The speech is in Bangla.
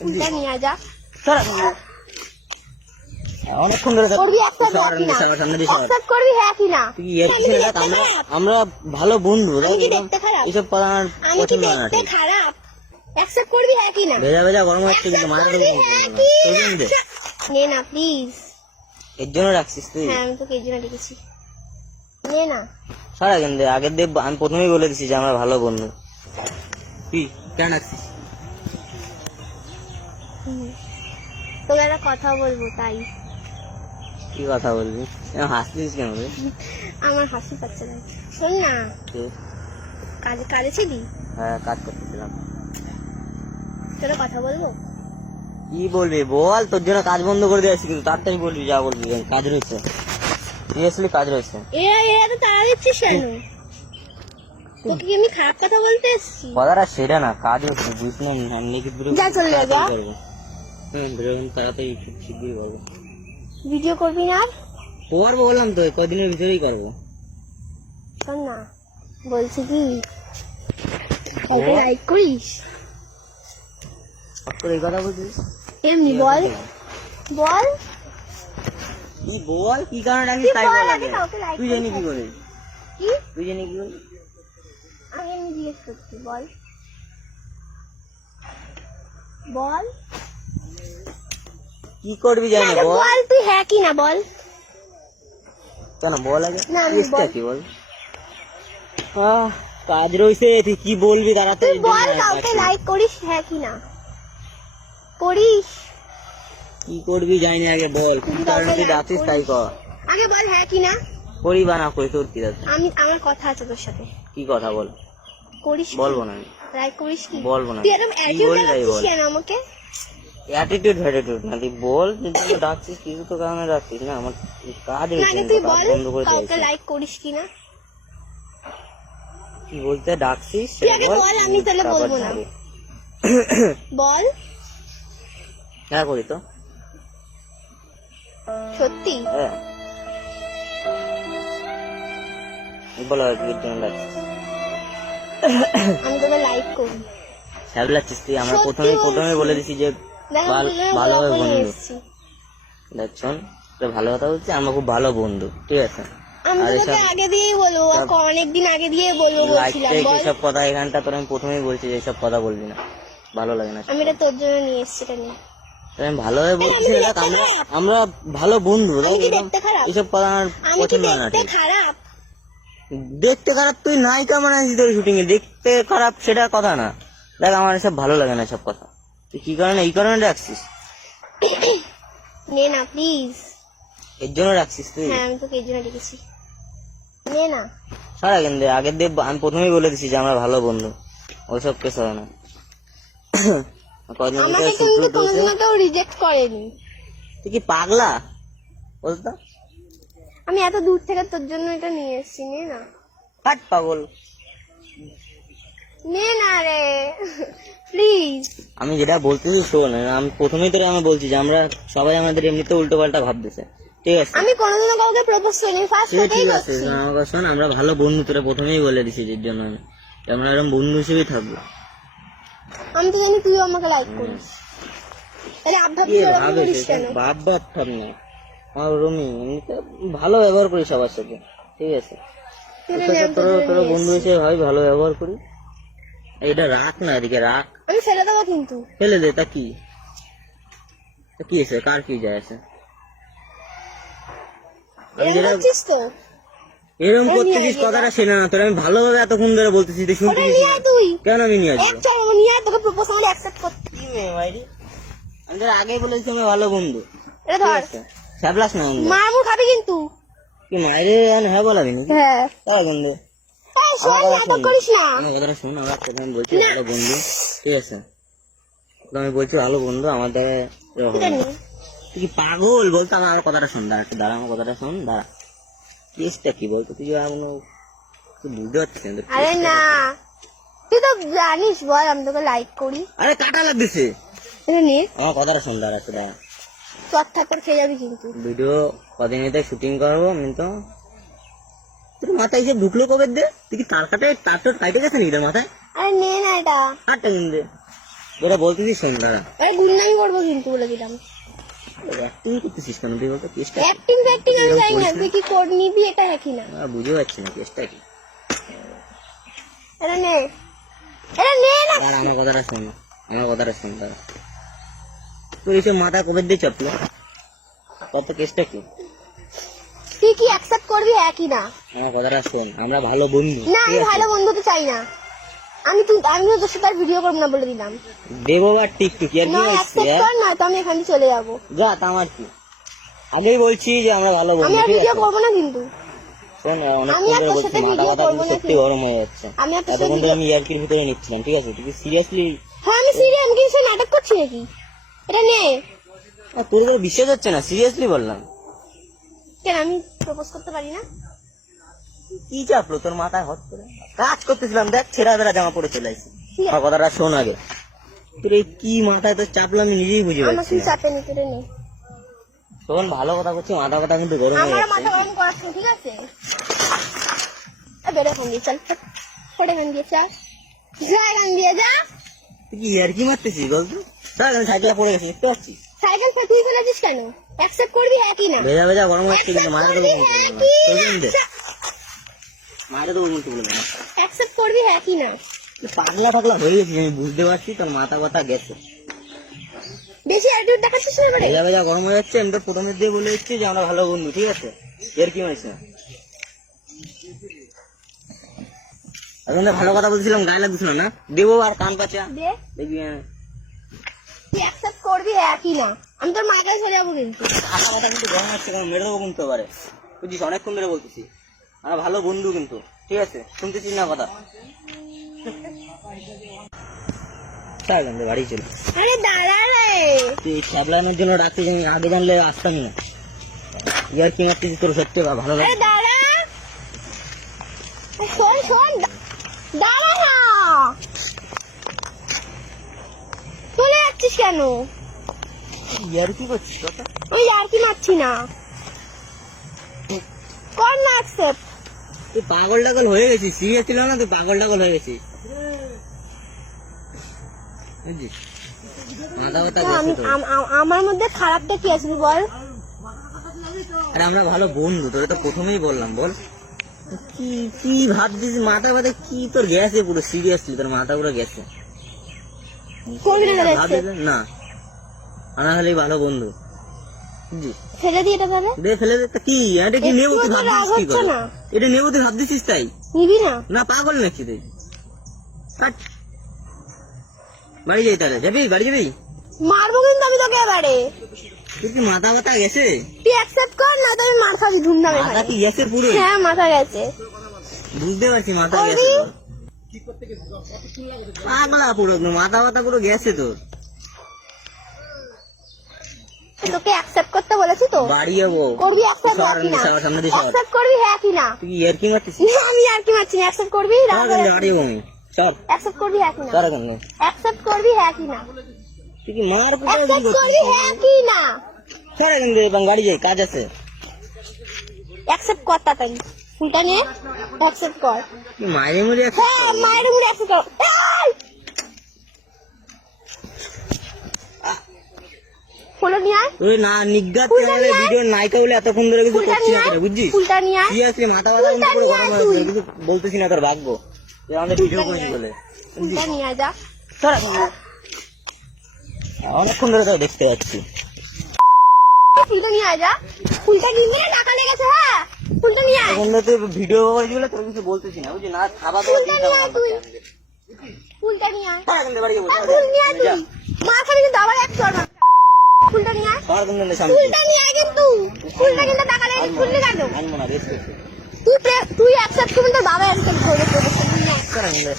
ফুলটা নিয়ে যা। অনেকক্ষণ ধরে করবি একটা করবি হ্যাঁ কি না? আমরা ভালো বন্ধু, আমি কি দেখতে খারাপ? এইসব কথা আমার আমি কি পছন্দ না। দেখতে খারাপ? অ্যাকসেপ্ট করবি হ্যাঁ কি না? ভেজা ভেজা গরম হচ্ছে কিন্তু মাথা নে না প্লিজ। এর জন্য রাখছিস তুই? হ্যাঁ আমি তোকে এর জন্য ডেকেছি। নে না। সারা কিন্তু আগের দেব আমি প্রথমেই বলে দিছি যে আমরা ভালো বন্ধু। তুই কেন রাখছিস? তোকে একটা কথা বলবো তাই। কি কথা বলবি? হাসছিস কেন রে? আমার হাসি পাচ্ছে না। শোন না, কাজে ছিলি? হ্যাঁ কাজ করতেছিলাম। তোরা কথা বলবো? কি বলবি বল, তোর জন্য কাজ বন্ধ করে দিয়েছি কিন্তু তাড়াতাড়ি বলবি, যা বলবি। কাজ রয়েছে, সিরিয়াসলি কাজ রয়েছে। এত তাড়া দিচ্ছিস কেন? তোকে কি আমি খারাপ কথা বলতে এসেছি? কথাটা সেটা না, কাজ হচ্ছে বুঝিস না। লিখিত যা চলে যা। তাড়াতাড়ি শিগগিরই করবো। ভিডিও করবি না? করবো বললাম তো, কদিনের ভিতরেই করবো। শোন না, বলছি কি কাউকে লাইক করিস? এই কথা বলছিস? এমনি বল বল কি বল, কি কারণে আমি তাই বল আগে। তুই জানি কি করে? কি তুই জানি কি করে? আমি এমনি জিজ্ঞেস করছি, বল বল কি করবি জানি না, বল। বল তুই হ্যাঁ কি না বল। কেন বল আগে, না আমি বল। কি বল? কাজ রয়েছে, তুই কি বলবি তাড়াতাড়ি বল। কাউকে লাইক করিস হ্যাঁ কি না? করিস? কি করবি জানি না, আগে বল। কি কারণে তুই ডাকছিস তাই কর। আগে বল হ্যাঁ কি না? করি বা না করি তোর কি আছে? আমার কথা আছে তোর সাথে। কি কথা বল? করিস? বলবো না। লাইক করিস কি? বলবো না। তুই এরকম অ্যাটিটিউড দেখাচ্ছিস কেন আমাকে? অ্যাটিটিউড ফ্যাটিটিউড না, তুই বল তুই ডাকছিস, কিছু তো কারণে ডাকছিস না। আমার কাজ না তুই বল কাউকে লাইক করিস কি না? কি বলতে ডাকছিস তুই আগে বল, আমি তাহলে বলবো না। বল। হ্যাঁ করি তো। সত্যি? হ্যাঁ বলো কি জন্য ডাকছিস? আমি তোকে লাইক করি। সাবলাচ্ছিস তুই? আমরা প্রথমে বলে দিছি যে ভালোভাবে বন্ধু। দেখ শোন, ভালো কথা বলছি, আমরা খুব ভালো বন্ধু, ঠিক আছে? আমি তোকে আগে দিয়েই বলবো, অনেকদিন আগে দিয়ে বলবো বলছিলাম। বল এইসব কথা এখানটা তোর আমি প্রথমেই বলছি যে এইসব কথা বলবি না, ভালো লাগে না। আমি এটা তোর জন্য নিয়ে এসেছি, এটা নিয়ে। আমি ভালোভাবে বলছি, আমরা ভালো বন্ধু। এইসব কথা আমার পছন্দ না। খারাপ দেখতে খারাপ? তুই নায়িকা মানে আছিস তোর শুটিং এ, দেখতে খারাপ সেটা কথা না। দেখ আমার এসব ভালো লাগে না সব কথা। তুই কি কারণে এই কারণে রাখছিস? নে না প্লিজ। এর জন্য রাখছিস তুই? হ্যাঁ আমি তোকে এর জন্য ডেকেছি। নে না। সারা কিন্তু আগের দেব আমি প্রথমেই বলে দিছি যে আমরা ভালো বন্ধু, ওইসব কেস হবে না। আমাকে কিন্তু কোনোদিনও কেউ রিজেক্ট করেনি। তুই কি পাগলা বলতো? আমি এত দূর থেকে তোর জন্য এটা নিয়ে এসেছি, নে না। হাট পাগল, নে না রে প্লিজ। আমি যেটা বলতেছি শোন, আমি প্রথমেই তোরে আমি বলছি যে আমরা সবাই আমাদের এমনিতে উল্টো পাল্টা ভাবতেছে, ঠিক আছে? আমি কোনোদিনও কাউকে প্রপোজ করিনি, ফার্স্ট টাইম করছি। আমাকে শোন, আমরা ভালো বন্ধু, তোরা প্রথমেই বলে দিছি এর জন্য আমরা এরকম বন্ধু হিসেবেই থাকবো। আমি তো জানি তুইও আমাকে লাইক করিস, তাহলে ভাব ভাব না। আমার রুমি এমনিতে ভালো ব্যবহার করি সবার সাথে, ঠিক আছে? তোরা বন্ধু হিসেবে ভাই ভালো ব্যবহার করি। এটা রাখ না, এদিকে রাখ। আমি ফেলে দেবো কিন্তু। ফেলে দে, তা কি আছে? কার কি যায় আছে? এরকম করতেছিস, কথাটা সেনা না তোর। আমি ভালোভাবে এতক্ষণ ধরে বলতেছি, তুই শুনতেছিস? কেন আমি নিয়ে আসবো? আমি তোর আগেই বলেছি আমি ভালো বন্ধু। সাবলাস না মামু খাবি কিন্তু। কি মাইরে হ্যাঁ বলাবি নাকি? হ্যাঁ তাই বন্ধু, করিস না। আমার কথাটা শোন। আমরা প্রথমে বলছি ভালো বন্ধু, ঠিক আছে? আমি বলছি ভালো বন্ধু আমাদের। তুই কি পাগল বলতো? আমার কথাটা শোন, দাঁড়া আমার কথাটা শোন, দাঁড়া। কেসটা কি বলতো? তুই বুঝতে পারছিস না? আরে না, তুই তো জানিস, বল আমি তোকে লাইক করি। আরে কাটা লাগতেছে, আমার কথাটা শোন, দাঁড়া একটু দাঁড়া। তোর থাপ্পর খেয়ে যাবি কিন্তু। ভিডিও কদিন এতে শুটিং করবো আমি তো। তোর মাথায় এসে ঢুকলো কবে দে? তুই কি তার কাটে তার কাটে গেছে নাকি তোর মাথায়? আরে নে না এটা। কাটটা কিন্তু ওরা বলতেছিস শোন দাঁড়া, আরে গুন্ডামি করবো কিন্তু বলে দিলাম। অ্যাক্টিং করতেছিস কেন তুই বলতো? কেসটা অ্যাক্টিং ফ্যাক্টিং আমি জানি না, তুই কি কোড নিবি এটা একই না। বুঝতে পারছি না কেসটা কি। এটা নে, এটা নে না। আর আমার কথাটা শোন, আমার কথাটা শোন দাঁড়া। তোর এইসব মাথা কবে দিয়ে চাপলো? কত কেসটা কি? তুই কি অ্যাকসেপ্ট করবি একই না। আমার কথাটা শোন, আমরা ভালো বন্ধু। না আমি ভালো বন্ধু তো চাই না, আমি তোর সাথে ভিডিও করবো না বলে দিলাম। দেবো বা টিকটুকি আর কি না হচ্ছে? অ্যাকসেপ্ট কর না তো আমি এখান থেকে চলে যাবো। যা, তা আমার কি, আগেই বলছি যে আমরা ভালো আমি বন্ধু, আর ঠিক ভিডিও আছে? করবো না কিন্তু। শোন, আমি আর তোর অনেকক্ষণ ধরে বলছি, সাথে মাথা ভিডিও কথা করবো কিন্তু না সত্যি কিন্তু। গরম হয়ে যাচ্ছে। আমি আর তোর সাথে এতক্ষণ ধরে ভিডিও, আমি ইয়ার্কির ভিতরে নিচ্ছিলাম, ঠিক আছে? তুই কি সিরিয়াসলি? হ্যাঁ আমি সিরিয়াস, আমি কিছু নাটক করছি নাকি? এটা নে। তোর তো বিশ্বাস হচ্ছে না, সিরিয়াসলি বললাম। কেন আমি প্রপোজ করতে পারি না? কি চাপলো তোর মাথায় হট করে? কাজ করতেছিলাম, দেখ ছেঁড়া বেড়া জামা পরে চলে আসছি। আমার কথাটা শোন আগে, তোর এই কি মাথায় তো চাপলো আমি নিজেই বুঝে আমার পাচ্ছি কি না। চাপে নি কেটে নে। শোন, ভালো কথা করছি, মাথা কথা কিন্তু গরম হয়ে আমার যাচ্ছে। মাথা গরম করাচ্ছি, ঠিক আছে? বেরো এখান দিয়ে, চল ফোটে এখান দিয়ে, চল যা এখান দিয়ে যা। তুই কি ইয়ার্কি মারতেছিস বলতো? দেখ আমি সাইকেলে পড়ে গেছি, দেখতে পাচ্ছিস? সাইকেল ফাটিয়ে ফেলেছিস কেন? অ্যাকসেপ্ট করবি একই না। ভেজা ভেজা গরম হচ্ছে কিন্তু Accept মায়ের করবি একই। মায়ের তো বলতে বলে না। অ্যাকসেপ্ট করবি একই না। পাগলা পাগলা হয়ে গেছিস আমি বুঝতে পারছি, তোর মাথা কথা গেছে। বেশি অ্যাটিটিউড দেখাচ্ছিস না এবারে। ভেজা ভেজা গরম হয়ে যাচ্ছে, আমি তো প্রথমে দিয়ে বলে দিচ্ছি যে আমরা ভালো বন্ধু, ঠিক আছে? এর কি হয়েছে? এখন তো ভালো কথা বলছিলাম, গায়ে লাগছিল না? দেবো আর কান পাচা দে, দেখবি। তুই অ্যাকসেপ্ট করবি একই না। আমি তোর মায়ের কাছে চলে যাবো কিন্তু। আশা কথা কিন্তু গরম হচ্ছে, কারণ মেরে দেবো কিন্তু পারে, বুঝছিস? অনেকক্ষণ ধরে বলতেছি আমরা ভালো বন্ধু কিন্তু, ঠিক আছে? শুনতেছিস না কথা? তাই কিন্তু বাড়ি চলে। আরে দাঁড়া রে। তুই সাবলানোর জন্য ডাকছিস, আমি আগে জানলে আসতামই না। ইয়ার কি মারতেছিস, তোর সত্যি ভালো আরে লাগে? দাঁড়া, শোন শোন, দাঁড়া না। চলে যাচ্ছিস কেন? ইয়ার কি করছিস কথা? ওই আর কি মারছি না, কর না অ্যাকসেপ্ট। তুই পাগল টাগল হয়ে গেছিস, সিরিয়াস ছিল না, তুই পাগল টাগল হয়ে গেছিস, বুঝছিস? মাথা ব্যথা গেছে তোর। আমার মধ্যে খারাপটা কি আছে তুই বল? আরে আমরা ভালো বন্ধু, তোরে তো প্রথমেই বললাম, বল কি কি ভাবছিস? মাথা ব্যথা কি তোর গেছে পুরো, সিরিয়াসলি তোর মাথা পুরো গেছে। করবি না তাহলে accept? ভাবছিস না আমরা হলেই ভালো বন্ধু, বুঝছিস? ফেলে দিয়ে এটা তাহলে দে ফেলে দে। তা কি এটা কি নেবো তুই একটুও তো রাগ ভাবছিস? কি হচ্ছে করে না? এটা নেবো তুই ভাবছিস? তাই নিবি না? না, পাগল নাকি তুই? হাট। বাড়ি যাই তাহলে, যাবি? বাড়ি যাবি? মারবো কিন্তু আমি তোকে এবারে। তুই কি মাথা ব্যথা গেছে? তুই অ্যাকসেপ্ট কর না তো আমি মার খাবি ধুমধাম মাথা এখানে। কি গেছে পুরো? হ্যাঁ মাথা গেছে। বুঝতে পারছি মাথা করবি? গেছে তোর। পাগলা পুরো, মাথা ব্যথা পুরো গেছে তোর। তোকে অ্যাকসেপ্ট করতে বলেছি তো। বাড়ি যাবো। করবি অ্যাকসেপ্ট সর, কি না? সর, সামনে দিয়ে সর। অ্যাকসেপ্ট করবি হ্যাঁ কি না? তুই কি ইয়ার্কি মারতেছিস? না, আমি আর কি মারছি না, অ্যাকসেপ্ট করবি রাগ সর, করে। বাড়ি যাবো আমি। সর, অ্যাকসেপ্ট করবি হ্যাঁ কি না? সর এখানে। অ্যাকসেপ্ট করবি হ্যাঁ কি না? তুই কি মার পুরো অ্যাকসেপ্ট করবি হ্যাঁ কি না? সর এখান থেকে, এবং গাড়ি যাই, কাজ আছে। অ্যাকসেপ্ট কর তাড়াতাড়ি, ফুলটা নিয়ে অ্যাকসেপ্ট কর। কি মায়ের মুড়ি আছে? হ্যাঁ মায়ের মুড়ে অ্যাকসেপ্ট কর। এই! ফুলটা নিয়ে আয়, তুই না নিজ্ঞাত ফুলটা চ্যানেলে নিয়ে আয়। ভিডিও নায়িকা বলে এতক্ষণ ধরে কিছু ফুলটা করছি নিয়ে না আয়, তোরে, বুঝছিস? ফুলটা নিয়ে আয়। সিরিয়াসলি মাথা ব্যথা কিন্তু পুরো ফুলটা গরম নিয়ে হয়ে আয় গেছে, তুই। কিছু বলতেছি না, তোর ভাগ্য তুই আমাদের ভিডিও করিস বলে। ফুলটা নিয়ে আয় যা। সর এখান থেকে। অনেকক্ষণ ধরে তোকে দেখতে যাচ্ছি। ফুলটা নিয়ে আয় যা। ফুলটা কিনবি না, টাকা লেগেছে। হ্যাঁ ফুলটা নিয়ে আয়। এখন তো তুই ভিডিও করিস বলে তোর কিছু বলতেছি না, বুঝলি? না খাবার দাবার ফুলটা দিতে নিয়ে হবে আয় তুই। আমাকে। ফুলটা নিয়ে আয়। সর এখান থেকে, বাড়ি যাবো। হ্যাঁ, ফুল নিয়ে আয় তুই। মা খালি কিন্তু আবার এক চড় মার। ফুলটা নিয়ে আয়। সর এখান থেকে সামনে। ফুলটা নিয়ে আয় কিন্তু। ফুলটা কিন্তু টাকা লেগেছে, ফুলটা কেন? আনবো না, রেস্ট করছি। তুই অ্যাকসেপ্ট করবি, তোর বাবা অ্যাকসেপ্ট করবে। সর এখান থেকে।